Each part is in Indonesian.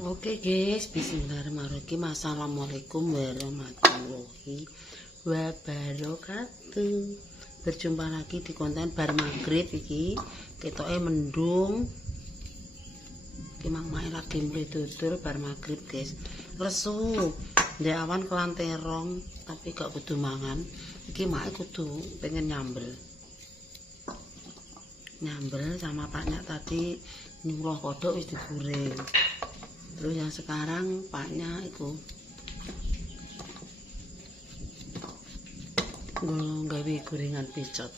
Oke guys, bismillahirrahmanirrahim. Assalamualaikum warahmatullahi wabarakatuh. Berjumpa lagi di konten bar maghrib iki. Ketoke mendung. Iki mang-mae lagi mulai dodol bar maghrib guys. Lesu. Ndek awan kelanterong tapi gak kudu mangan. Iki mae kudu pengen nyambel. Nyambel sama paknya tadi nyuruh kodok wis digoreng. Terus yang sekarang paknya itu gawe gorengan pecot.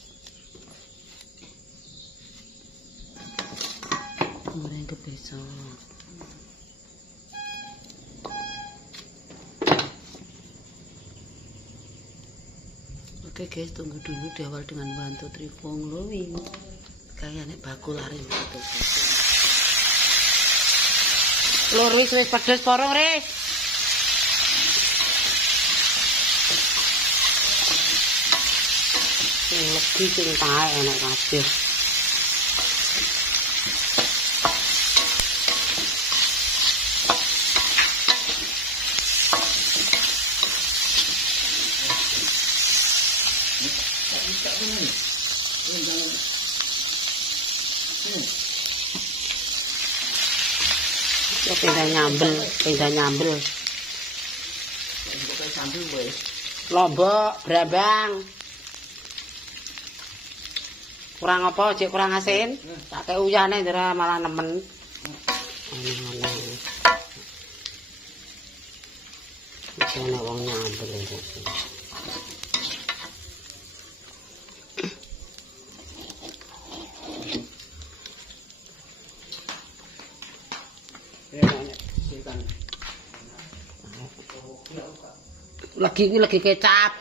Goreng ke pecot. Oke guys, tunggu dulu diawal dengan bantu trifong glowing. Kayak nek bakul lari gitu. Lur wis pedes porong ris. Legi sing tae enak kabeh. Ya pindah nyambel. Lombok, Brambang. Kurang apa, Cik? Kurang asin? Tak kei uyane ndera malah nemen. Ana wong nyambel iki. Lagi kecap.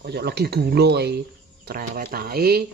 Kaya lagi gula iki. Cerewet ae.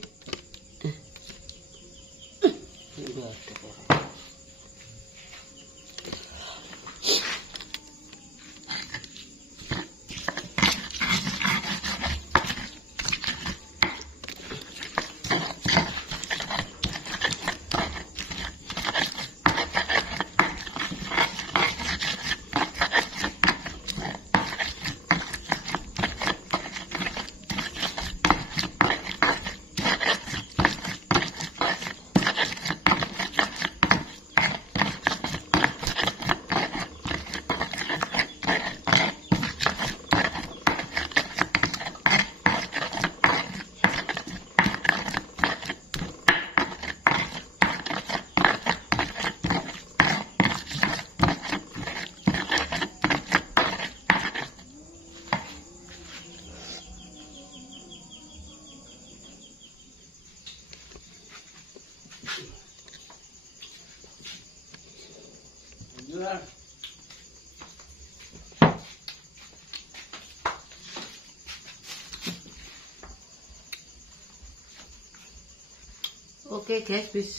Oke guys, bis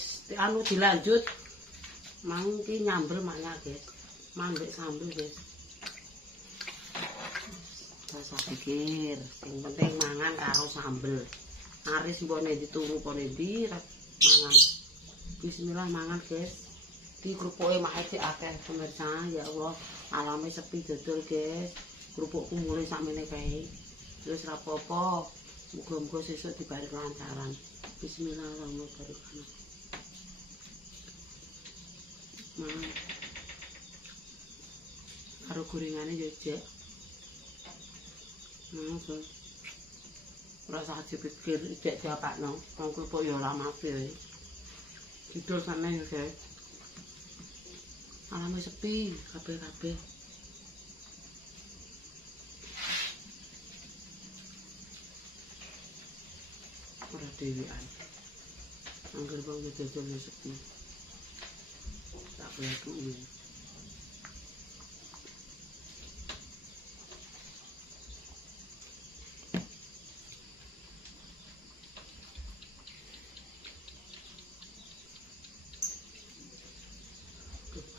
dilanjut. Mang iki nyambel maknya guys. Mandek sambel guys. Rasa pikir, yang penting mangan karo sambel. Aris mbone dituru pone ndi mangan. Bismillah mangan guys. Di krupuke mak cek akeh pemirsa, ya Allah, alame sepi dodol guys. Krupukku mulai sakmene kae. Wis ra apa-apa. Muga-muga sesuk dibarik lancaran. Bismillahirrahmanirrahim. Mangan. Karo gorengane yo cek. Nang rasa dipikir cek diapakno. Wong krupuk yo ora mati. Kidul sana ya guys. Alame sepi kabeh-kabeh. Ora dhewean. Angger bang dodol sepi. Tak boleh kuwi.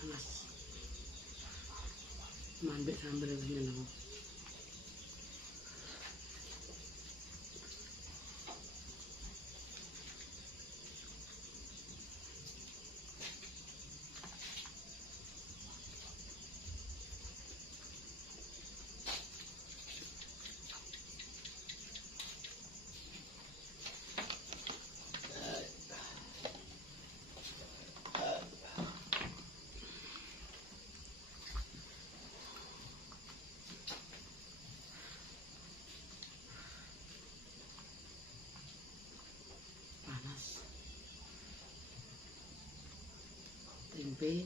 Panas. Mandek sambel nyeneng. tempe,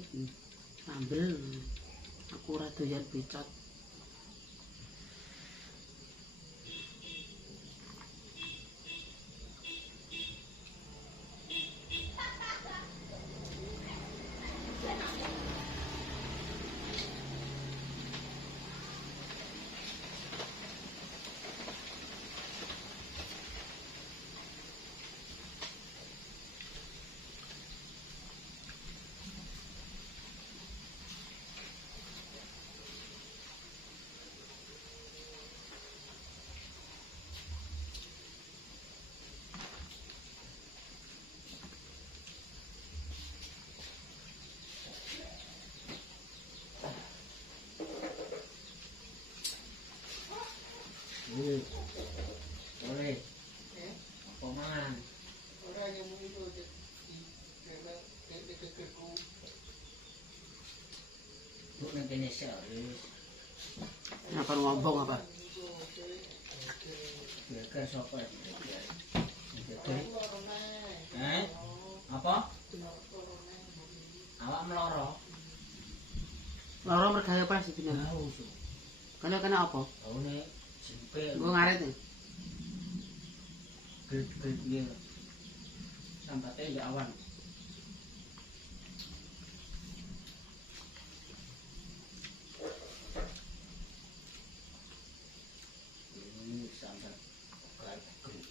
sambel. Aku ora doyan becot. Boleh. Apa mangan? Buk nang kene serius. Kenapa ngomong apa? Geger sapa? Geger. Apa? Awak meloro. Loro mergaya apa sih dina? Tahu. Kena apa? Taune simpel. Gue ngaret nih. Gret-gret dia. Sampate ya awan. Ini sambat gret-gret.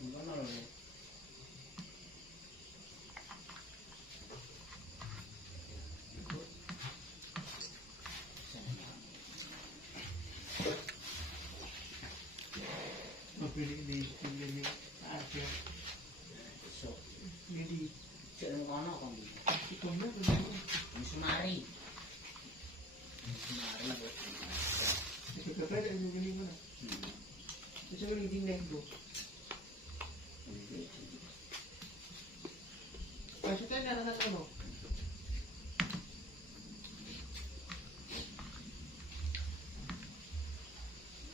Mana lho? So, cek nang kono kok. Sunari. Sunari buat.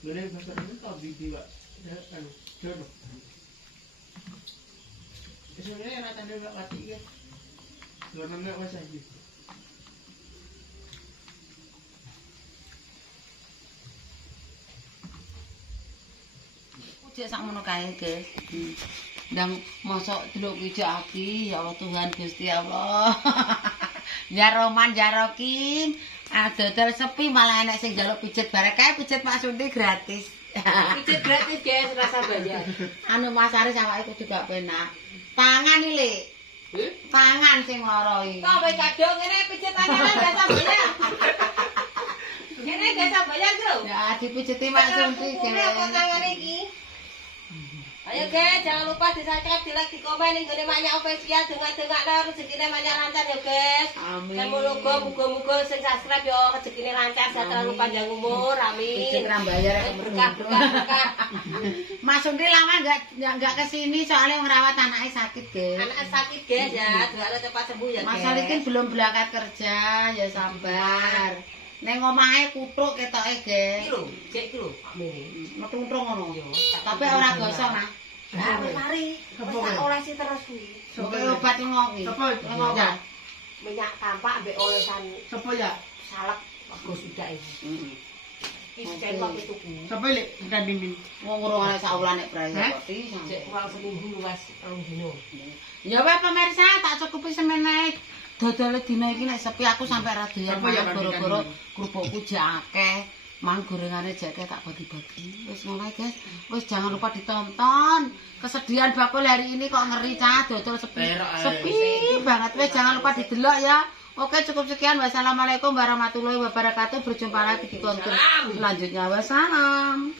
Boleh bahasa ini kalau di Pak. Ya anu, jono. Sebenarnya rata dia enggak mati ya. Jono enggak masa gitu. Cek sakmono kae, guys. Ndang mosok delok video aki, ya Allah Tuhan Gusti Allah. Ya Roman Jaroki, dodol sepi malah enek sing njaluk pijet bareng kae pijet Pak Sunti gratis. Pijet gratis guys, rasa bayar. Anu Mas Aris awake kudu gak penak. Tangan iki, Lik. Tangan sing lara iki. Kok bae kadung ngene pijet tangan biasa bayar. Ngene biasa bayar, Bro. Ya dipijeti Pak Sunti, Apa guys. tangan iki? Ayo guys, jangan lupa di-subscribe, di-like, di komen ning gone Maknya Official, dengak-dengakno rezekine Maknya lancar ya guys. Amin. Dan muga-muga sing subscribe yo rezekine lancar, sejahtera panjang umur. Amin. Pijet ra bayar Berkah. Mas Sunti lama enggak kesini soalnya ngerawat anaknya sakit, guys. Anak sakit guys ya, doakan cepat sembuh ya Mas guys. Alikin belum berangkat kerja, ya sabar. Neng omahe kutuk ketoke, guys. Iki lho, cek iki lho, Pak Mene. Metu-untung ngono. Yo, Tapi ora gosok, Mas. Lah, mari. Wis tak olesi terus kuwi. Oke, obat ngopi. Sapa? Ngopi. Minyak tampak ambek olesan Sapa ya? salep bagus sudah iki. Iki cendok itu ku. Sapa Lek? Kandimin. Wong urung ana saulan nek brae Hah? kok pisan. Cek kurang seminggu luas rong dino. Ya wae pemirsa, tak cukupi semene. Dodole dina iki nek sepi aku sampe ra doyan Apa ya, mangan Pak, gara-gara Dika? kerupukku jek akeh. Mang gorengane jek tak bagi-bagi. Wis ngono ae, guys. Wis jangan lupa ditonton. Kesedihan bakul hari ini kok ngeri cah dodol sepi. Perak ae. Sepi banget. Wis jangan lupa didelok ya. Oke, cukup sekian. Wassalamualaikum warahmatullahi wabarakatuh. Berjumpa lagi di konten selanjutnya. Wassalam.